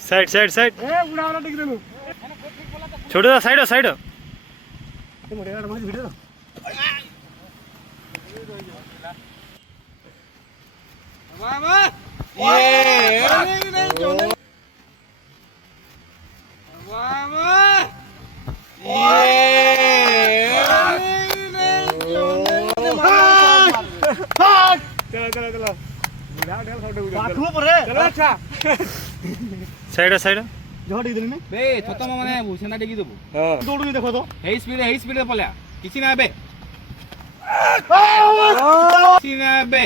side side side छोड़ दो side side side side बे छतो माने भूषणा टेकी देबो दौड़ के देखो तो हे स्पीड पल्या किछि ना बे किछि ना बे